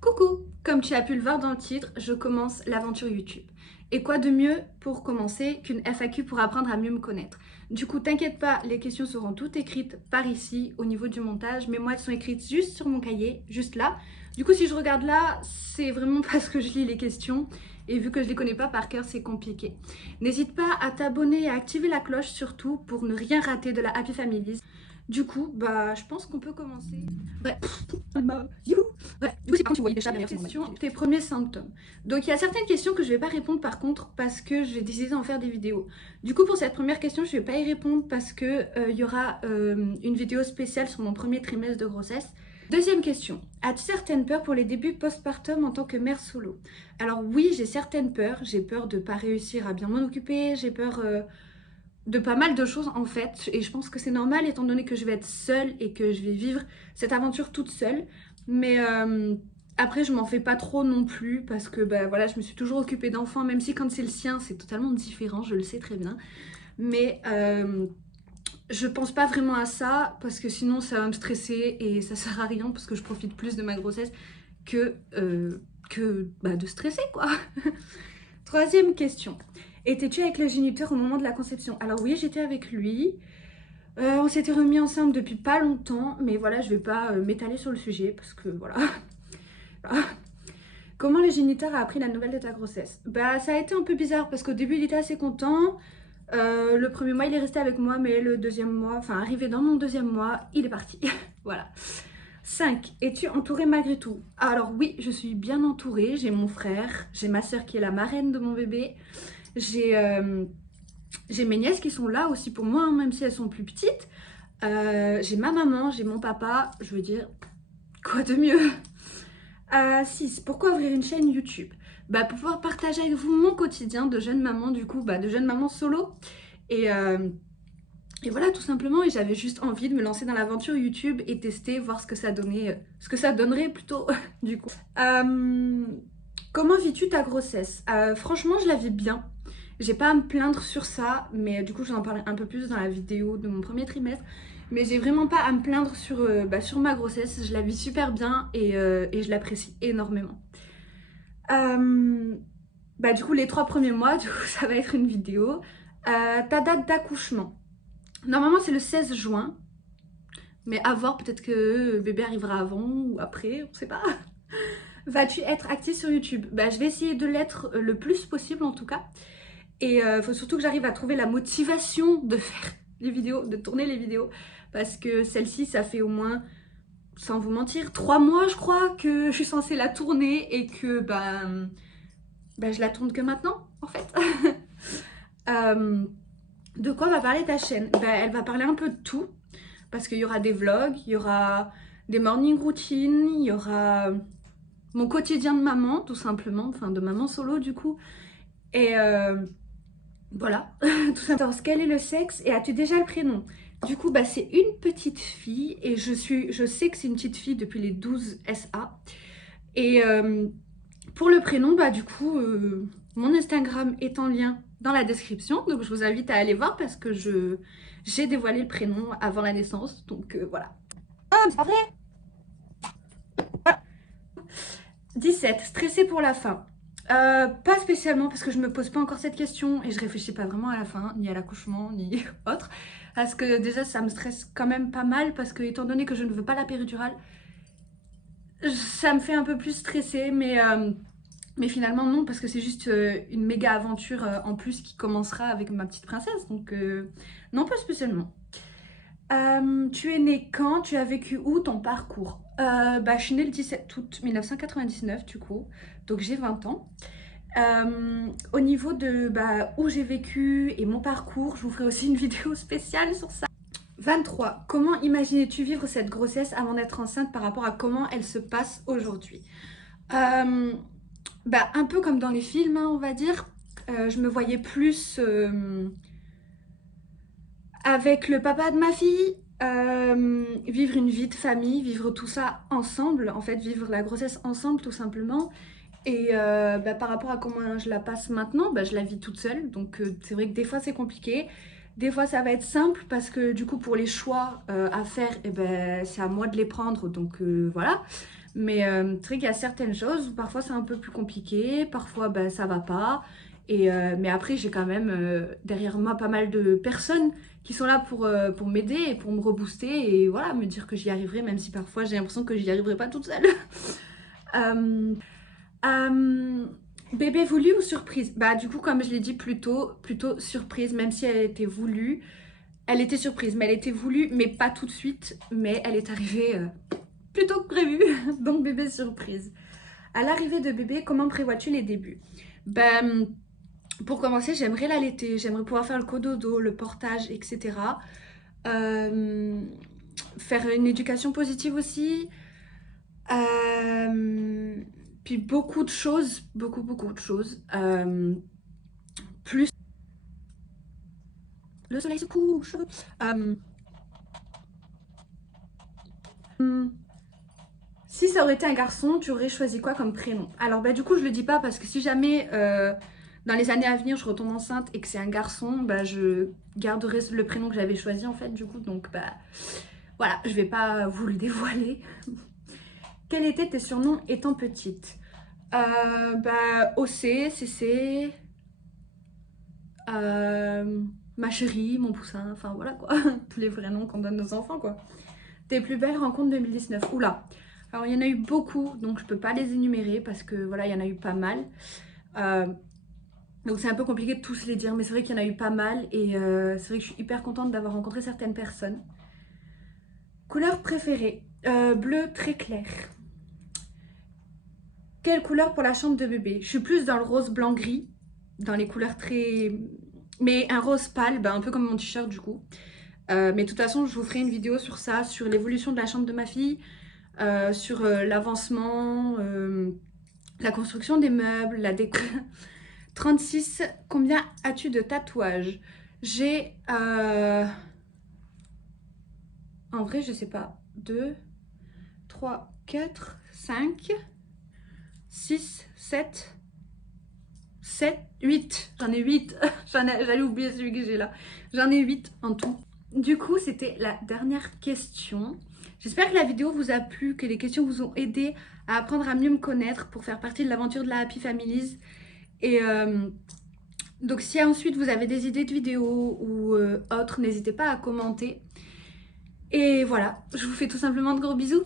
Coucou! Comme tu as pu le voir dans le titre, je commence l'aventure YouTube. Et quoi de mieux pour commencer qu'une FAQ pour apprendre à mieux me connaître? Du coup, t'inquiète pas, les questions seront toutes écrites par ici au niveau du montage, mais moi elles sont écrites juste sur mon cahier, juste là. Du coup, si je regarde là, c'est vraiment parce que je lis les questions et vu que je les connais pas par cœur, c'est compliqué. N'hésite pas à t'abonner et à activer la cloche surtout pour ne rien rater de la Happy Families. Du coup, je pense qu'on peut commencer. Bref, du coup, c'est quand tu voyais déjà derrière tes premiers symptômes. Donc, il y a certaines questions que je vais pas répondre par contre parce que j'ai décidé d'en faire des vidéos. Du coup, pour cette première question, je vais pas y répondre parce que y aura une vidéo spéciale sur mon premier trimestre de grossesse. Deuxième question, as-tu certaines peurs pour les débuts postpartum en tant que mère solo? Alors oui, j'ai certaines peurs. J'ai peur de pas réussir à bien m'en occuper, j'ai peur de pas mal de choses en fait, et je pense que c'est normal étant donné que je vais être seule et que je vais vivre cette aventure toute seule. Mais après, je m'en fais pas trop non plus parce que voilà, je me suis toujours occupée d'enfants, même si quand c'est le sien, c'est totalement différent, je le sais très bien. Mais je pense pas vraiment à ça parce que sinon ça va me stresser et ça sert à rien parce que je profite plus de ma grossesse que de stresser quoi. Troisième question. Étais-tu avec le géniteur au moment de la conception? Alors oui, j'étais avec lui. On s'était remis ensemble depuis pas longtemps, mais voilà, je vais pas m'étaler sur le sujet parce que voilà. Comment le géniteur a appris la nouvelle de ta grossesse? Ça a été un peu bizarre parce qu'au début il était assez content. Le premier mois il est resté avec moi, mais le deuxième mois, enfin arrivé dans mon deuxième mois, il est parti. Voilà. 5. Es-tu entourée malgré tout? Alors oui, je suis bien entourée. J'ai mon frère, j'ai ma soeur qui est la marraine de mon bébé. J'ai mes nièces qui sont là aussi pour moi, hein, même si elles sont plus petites. J'ai ma maman, j'ai mon papa. Je veux dire, quoi de mieux? 6. Pourquoi ouvrir une chaîne YouTube? Pour pouvoir partager avec vous mon quotidien de jeune maman, du coup, de jeune maman solo. Et voilà, tout simplement. Et j'avais juste envie de me lancer dans l'aventure YouTube et tester, voir ce que ça donnait, ce que ça donnerait plutôt, du coup. Comment vis-tu ta grossesse? Franchement, je la vis bien. J'ai pas à me plaindre sur ça, mais du coup, j'en parlerai un peu plus dans la vidéo de mon premier trimestre. Mais j'ai vraiment pas à me plaindre sur ma grossesse. Je la vis super bien et je l'apprécie énormément. Du coup, les 3 premiers mois, du coup, ça va être une vidéo. Ta date d'accouchement. Normalement, c'est le 16 juin. Mais à voir, peut-être que bébé arrivera avant ou après, on sait pas. Vas-tu être active sur YouTube? Je vais essayer de l'être le plus possible en tout cas. Et il faut surtout que j'arrive à trouver la motivation de faire les vidéos, de tourner les vidéos. Parce que celle-ci, ça fait au moins, sans vous mentir, 3 mois je crois que je suis censée la tourner et que je la tourne que maintenant en fait. De quoi va parler ta chaîne? Elle va parler un peu de tout. Parce qu'il y aura des vlogs, il y aura des morning routines, il y aura mon quotidien de maman tout simplement, enfin de maman solo du coup. Et voilà, tout simplement. Quel est le sexe et as-tu déjà le prénom? Du coup, c'est une petite fille et je sais que c'est une petite fille depuis les 12 SA. Et pour le prénom, du coup, mon Instagram est en lien dans la description. Donc, je vous invite à aller voir parce que j'ai dévoilé le prénom avant la naissance. Donc, voilà. Ah, mais c'est pas vrai! Voilà. 17. Stressée pour la fin. Pas spécialement parce que je me pose pas encore cette question et je réfléchis pas vraiment à la fin, ni à l'accouchement, ni autre. Parce que déjà ça me stresse quand même pas mal parce que étant donné que je ne veux pas la péridurale, ça me fait un peu plus stresser mais finalement non parce que c'est juste une méga aventure en plus qui commencera avec ma petite princesse donc non pas spécialement. Tu es née quand? Tu as vécu où ton parcours? Je suis née le 17 août 1999 du coup, donc j'ai 20 ans. Au niveau de où j'ai vécu et mon parcours, je vous ferai aussi une vidéo spéciale sur ça. 23. Comment imaginais-tu vivre cette grossesse avant d'être enceinte par rapport à comment elle se passe aujourd'hui? Un peu comme dans les films, hein, on va dire. Je me voyais plus avec le papa de ma fille, vivre une vie de famille, vivre tout ça ensemble, en fait, vivre la grossesse ensemble tout simplement. Et par rapport à comment je la passe maintenant, je la vis toute seule. Donc c'est vrai que des fois c'est compliqué. Des fois ça va être simple parce que du coup pour les choix à faire, c'est à moi de les prendre. Donc voilà. Mais c'est vrai qu'il y a certaines choses où parfois c'est un peu plus compliqué, parfois ben, ça va pas. Mais après, j'ai quand même derrière moi pas mal de personnes qui sont là pour m'aider et pour me rebooster et voilà, me dire que j'y arriverai, même si parfois j'ai l'impression que j'y arriverai pas toute seule. Euh, euh, Bébé voulu ou surprise? Bah du coup, comme je l'ai dit plus tôt, plutôt surprise, même si elle était voulue. Elle était surprise, mais elle était voulue, mais pas tout de suite. Mais elle est arrivée plus tôt que prévu, donc bébé surprise. À l'arrivée de bébé, comment prévois-tu les débuts? Ben, pour commencer, j'aimerais l'allaiter, j'aimerais pouvoir faire le cododo, le portage, etc. Euh, Faire une éducation positive aussi. Euh, Puis beaucoup de choses, beaucoup de choses. Plus le soleil se couche. Euh, Si ça aurait été un garçon, tu aurais choisi quoi comme prénom? Alors bah du coup je le dis pas parce que si jamais dans les années à venir je retombe enceinte et que c'est un garçon, bah je garderai le prénom que j'avais choisi en fait du coup donc bah voilà, je vais pas vous le dévoiler. Quels étaient tes surnoms étant petite? Bah OC, CC, ma chérie, mon poussin, enfin voilà quoi, tous les vrais noms qu'on donne aux enfants quoi. Tes plus belles rencontres 2019. Oula. Alors il y en a eu beaucoup, donc je peux pas les énumérer parce que voilà, il y en a eu pas mal. Euh, donc c'est un peu compliqué de tous les dire, mais c'est vrai qu'il y en a eu pas mal et c'est vrai que je suis hyper contente d'avoir rencontré certaines personnes. Couleur préférée, bleu très clair. Quelle couleur pour la chambre de bébé? Je suis plus dans le rose blanc gris, dans les couleurs très... Mais un rose pâle, bah, un peu comme mon t-shirt du coup. Mais de toute façon, je vous ferai une vidéo sur ça, sur l'évolution de la chambre de ma fille, sur l'avancement, la construction des meubles, la déco. 36, combien as-tu de tatouages? J'ai... en vrai, je sais pas. 2, 3, 4, 5, 6, 7, 7, 8. J'en ai 8. J'allais oublier celui que j'ai là. J'en ai 8 en tout. Du coup, c'était la dernière question. J'espère que la vidéo vous a plu, que les questions vous ont aidé à apprendre à mieux me connaître pour faire partie de l'aventure de la Happy Families. Et donc si ensuite vous avez des idées de vidéos ou autres, n'hésitez pas à commenter. Et voilà, je vous fais tout simplement de gros bisous.